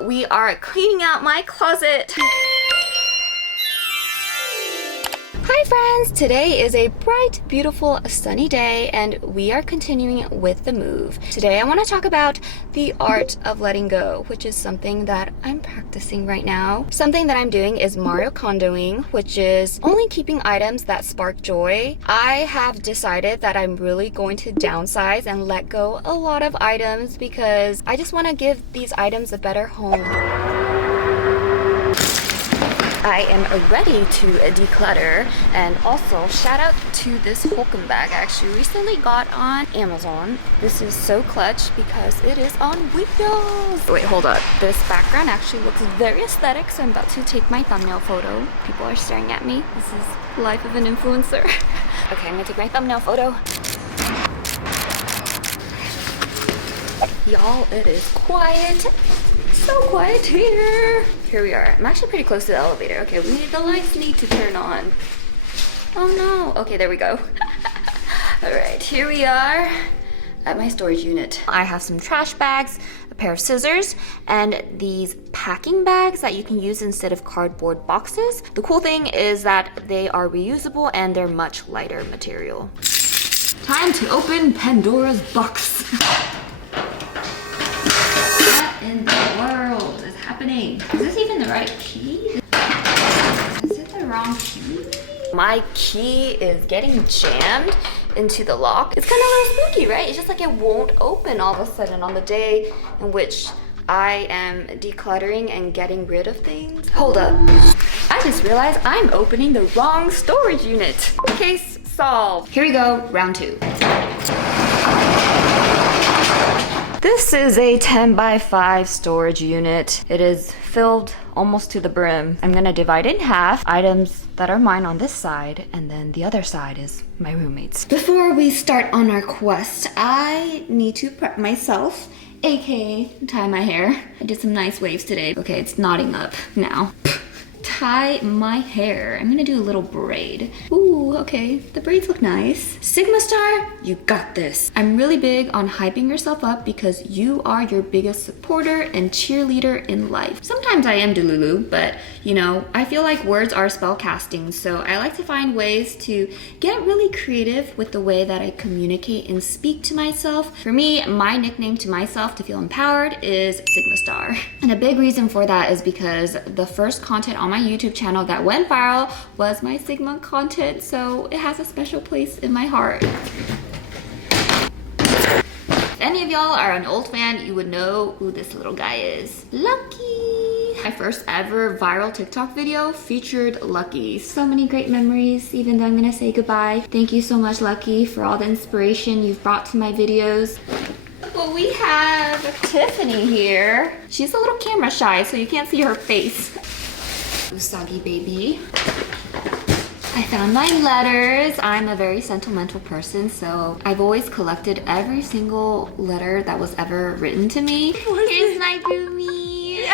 We are cleaning out my closet. Hi friends! Today is a bright, beautiful, sunny day and we are continuing with the move. Today I want to talk about the art of letting go, which is something that I'm practicing right now. Something that I'm doing is Marie Kondoing, which is only keeping items that spark joy. I have decided that I'm really going to downsize and let go a lot of items because I just want to give these items a better home. I am ready to declutter, and also shout out to this Holcomb bag I actually recently got on Amazon. This is so clutch because it is on wheels. Wait, hold up. This background actually looks very aesthetic, so I'm about to take my thumbnail photo. People are staring at me. This is life of an influencer. Okay, I'm gonna take my thumbnail photo. Y'all, it is quiet. So quiet here. Here we are. I'm actually pretty close to the elevator. Okay, the lights need to turn on. Oh no. Okay, there we go. All right, here we are at my storage unit. I have some trash bags, a pair of scissors, and these packing bags that you can use instead of cardboard boxes. The cool thing is that they are reusable and they're much lighter material. Time to open Pandora's box. What in the world is happening? Is this even the right key? Is it the wrong key? My key is getting jammed into the lock. It's kind of a little spooky, right? It's just like it won't open all of a sudden on the day in which I am decluttering and getting rid of things. Hold up. I just realized I'm opening the wrong storage unit. Case solved. Here we go, round 2. This is a 10 by 5 storage unit. It is filled almost to the brim. I'm gonna divide it in half. Items that are mine on this side, and then the other side is my roommate's. Before we start on our quest, I need to prep myself, aka tie my hair. I did some nice waves today. Okay, it's knotting up now. Tie my hair. I'm gonna do a little braid. Ooh, okay, the braids look nice. Sigma Star, you got this. I'm really big on hyping yourself up because you are your biggest supporter and cheerleader in life. Sometimes I am delulu, but you know, I feel like words are spell casting, so I like to find ways to get really creative with the way that I communicate and speak to myself. For me, my nickname to myself to feel empowered is Sigma Star. And a big reason for that is because the first content on my YouTube channel that went viral was my Sigma content, so it has a special place in my heart. If any of y'all are an old fan, you would know who this little guy is. Lucky! My first ever viral TikTok video featured Lucky. So many great memories, even though I'm gonna say goodbye. Thank you so much, Lucky, for all the inspiration you've brought to my videos. Well, we have Tiffany here. She's a little camera shy, so you can't see her face. Usagi baby. I found my letters. I'm a very sentimental person, so I've always collected every single letter that was ever written to me. Here's my groomie.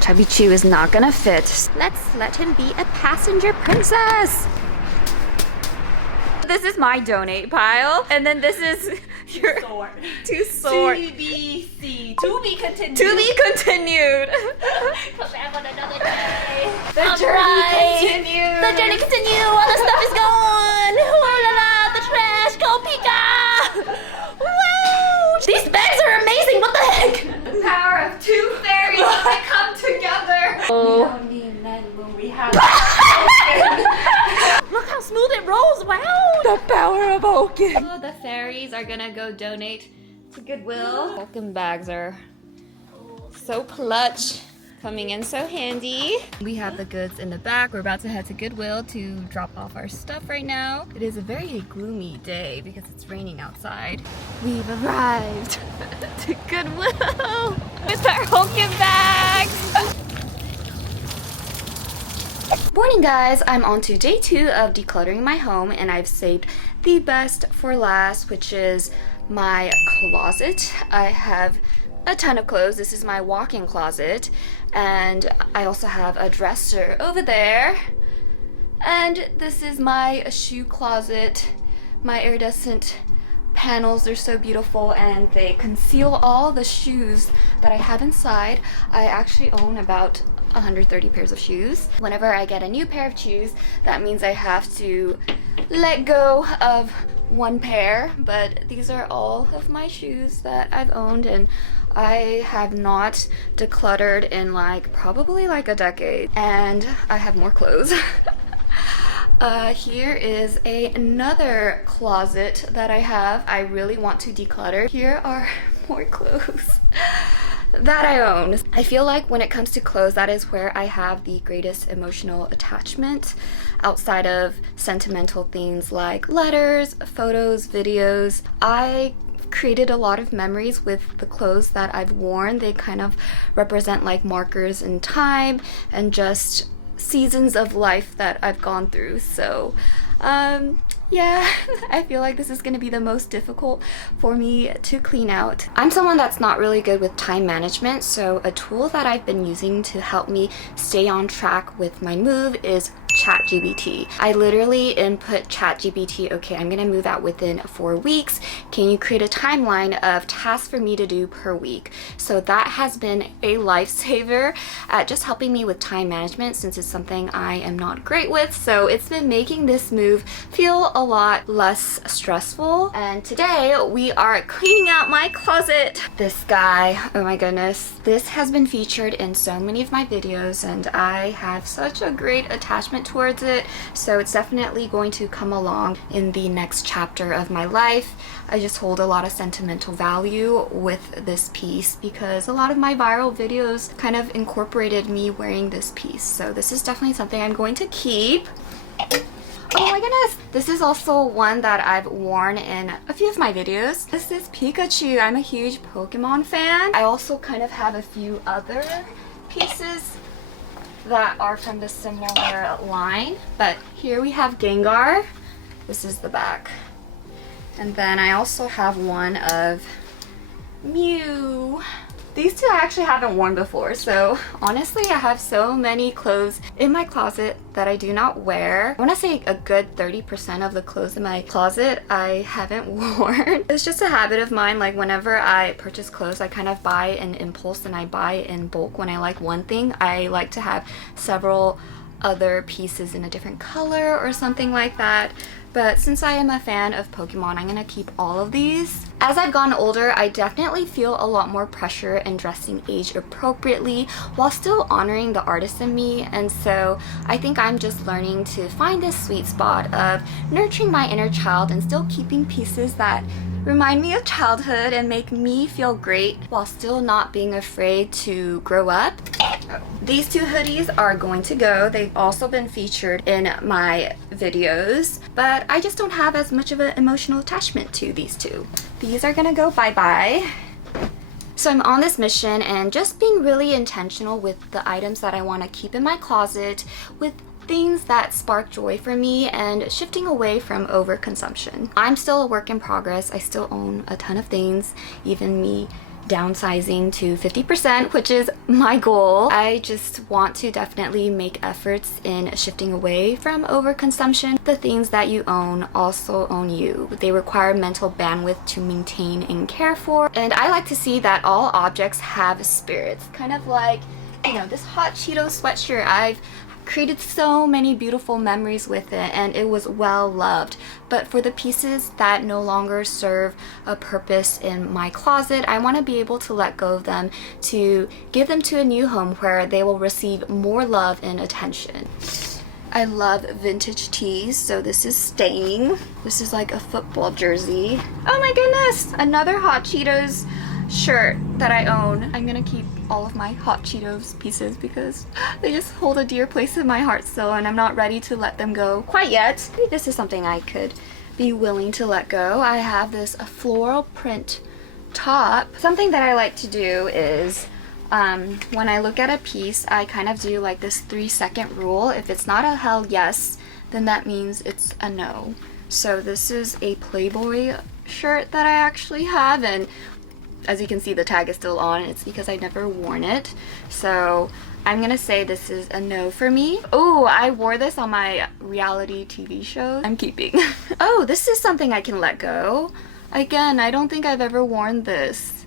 Chubby Chew is not gonna fit. Let's let him be a passenger princess. This is my donate pile, and then this is your to sort. TBC. To be continued. To be continued. Come back on another day. The journey continues. The journey continues. All the stuff is gone. Oh la la, the trash. Go Pika. Woo! These bags are amazing. What the heck? The power of 2 fairies that come together. We don't need men when we have. Look how smooth it rolls. Wow. The power of Oaken. Oh, the fairies are gonna go donate to Goodwill. Oaken bags are so clutch. Coming in so handy. We have the goods in the back. We're about to head to Goodwill to drop off our stuff right now. It is a very gloomy day because it's raining outside. We've arrived to Goodwill with our Hoken bags. Morning guys, I'm on to day 2 of decluttering my home and I've saved the best for last, which is my closet. I have a ton of clothes. This is my walk-in closet, and I also have a dresser over there. And this is my shoe closet. My iridescent panels, they're so beautiful, and they conceal all the shoes that I have inside. I actually own about 130 pairs of shoes. Whenever I get a new pair of shoes, that means I have to let go of one pair, but these are all of my shoes that I've owned, and I have not decluttered in probably a decade, and I have more clothes. Here is another closet that I have. I really want to declutter. Here are more clothes that I own. I feel like when it comes to clothes, that is where I have the greatest emotional attachment outside of sentimental things like letters, photos, videos. I created a lot of memories with the clothes that I've worn. They kind of represent markers in time and just seasons of life that I've gone through. So yeah, I feel like this is going to be the most difficult for me to clean out. I'm someone that's not really good with time management, so a tool that I've been using to help me stay on track with my move is ChatGPT. I literally input ChatGPT, okay, I'm gonna move out within 4 weeks. Can you create a timeline of tasks for me to do per week? So that has been a lifesaver at just helping me with time management, since it's something I am not great with. So it's been making this move feel a lot less stressful. And today we are cleaning out my closet. This guy, oh my goodness, this has been featured in so many of my videos, and I have such a great attachment towards it, so it's definitely going to come along in the next chapter of my life. I just hold a lot of sentimental value with this piece because a lot of my viral videos kind of incorporated me wearing this piece, so this is definitely something I'm going to keep. Oh my goodness! This is also one that I've worn in a few of my videos. This is Pikachu. I'm a huge Pokemon fan. I also kind of have a few other pieces that are from the similar line, but here we have Gengar. This is the back. And then I also have one of Mew. These two I actually haven't worn before, so honestly I have so many clothes in my closet that I do not wear. I want to say a good 30% of the clothes in my closet I haven't worn. It's just a habit of mine, whenever I purchase clothes, I kind of buy in impulse and I buy in bulk. When I like one thing, I like to have several other pieces in a different color or something like that. But since I am a fan of Pokemon, I'm gonna keep all of these. As I've gotten older, I definitely feel a lot more pressure in dressing age appropriately while still honoring the artist in me, and so I think I'm just learning to find this sweet spot of nurturing my inner child and still keeping pieces that remind me of childhood and make me feel great while still not being afraid to grow up. These two hoodies are going to go. They've also been featured in my videos, but I just don't have as much of an emotional attachment to these two. These are gonna go bye-bye. So I'm on this mission and just being really intentional with the items that I want to keep in my closet, with things that spark joy for me, and shifting away from overconsumption. I'm still a work in progress. I still own a ton of things, even me downsizing to 50%, which is my goal. I just want to definitely make efforts in shifting away from overconsumption. The things that you own also own you. They require mental bandwidth to maintain and care for, and I like to see that all objects have spirits. Kind of like, you know, this Hot Cheetos sweatshirt. I've created so many beautiful memories with it, and it was well loved. But for the pieces that no longer serve a purpose in my closet, I want to be able to let go of them, to give them to a new home where they will receive more love and attention. I love vintage tees, so this is staying. This is like a football jersey. Oh my goodness, another Hot Cheetos shirt that I own. I'm gonna keep all of my Hot Cheetos pieces because they just hold a dear place in my heart still, and I'm not ready to let them go quite yet. This is something I could be willing to let go. I have this floral print top. Something that I like to do is when I look at a piece, I kind of do like this 3-second rule. If it's not a hell yes, then that means it's a no. So this is a Playboy shirt that I actually have, and As you can see, the tag is still on. It's because I never worn it. So I'm gonna say this is a no for me. Oh, I wore this on my reality TV show. I'm keeping. Oh, this is something I can let go. Again, I don't think I've ever worn this.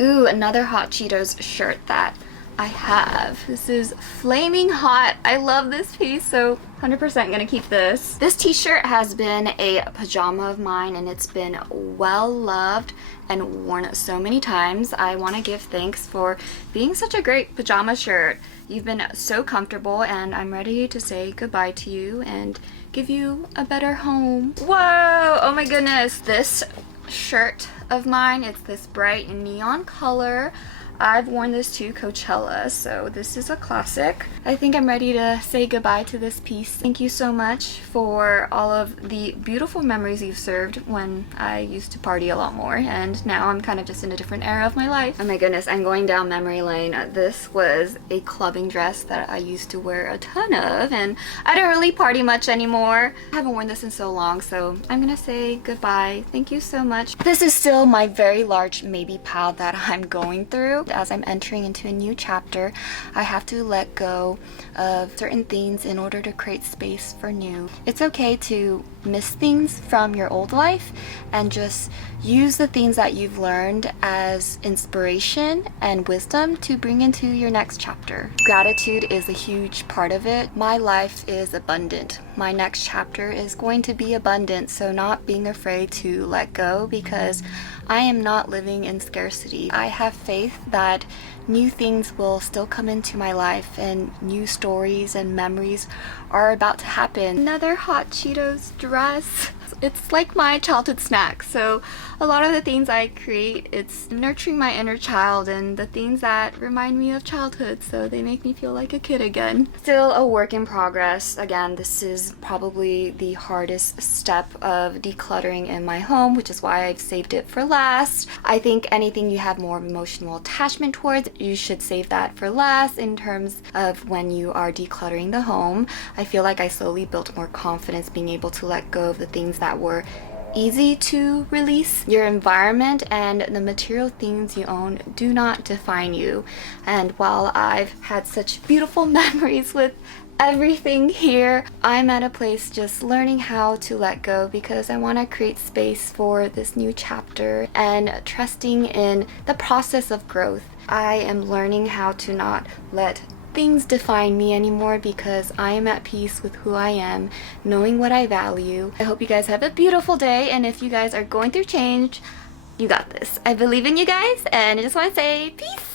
Ooh, another Hot Cheetos shirt that I have. This is flaming hot. I love this piece, so 100% gonna keep this. This t-shirt has been a pajama of mine and it's been well loved and worn so many times. I want to give thanks for being such a great pajama shirt. You've been so comfortable and I'm ready to say goodbye to you and give you a better home. Whoa! Oh my goodness. This shirt of mine, it's this bright neon color. I've worn this to Coachella, so this is a classic. I think I'm ready to say goodbye to this piece. Thank you so much for all of the beautiful memories you've served when I used to party a lot more, and now I'm kind of just in a different era of my life. Oh my goodness, I'm going down memory lane. This was a clubbing dress that I used to wear a ton of, and I don't really party much anymore. I haven't worn this in so long, so I'm gonna say goodbye. Thank you so much. This is still my very large maybe pile that I'm going through. As I'm entering into a new chapter, I have to let go of certain things in order to create space for new. It's okay to miss things from your old life and just use the things that you've learned as inspiration and wisdom to bring into your next chapter. Gratitude is a huge part of it. My life is abundant. My next chapter is going to be abundant, so not being afraid to let go because I am not living in scarcity. I have faith that new things will still come into my life and new stories and memories are about to happen. Another Hot Cheetos dress. It's like my childhood snack, so a lot of the things I create, it's nurturing my inner child and the things that remind me of childhood, so they make me feel like a kid again. Still a work in progress. Again, this is probably the hardest step of decluttering in my home, which is why I've saved it for last. I think anything you have more emotional attachment towards, you should save that for last in terms of when you are decluttering the home. I feel like I slowly built more confidence being able to let go of the things that were easy to release. Your environment and the material things you own do not define you. And while I've had such beautiful memories with everything here, I'm at a place just learning how to let go because I want to create space for this new chapter and trusting in the process of growth. I am learning how to not let things define me anymore because I am at peace with who I am, knowing what I value. I hope you guys have a beautiful day, and if you guys are going through change, you got this. I believe in you guys, and I just want to say peace.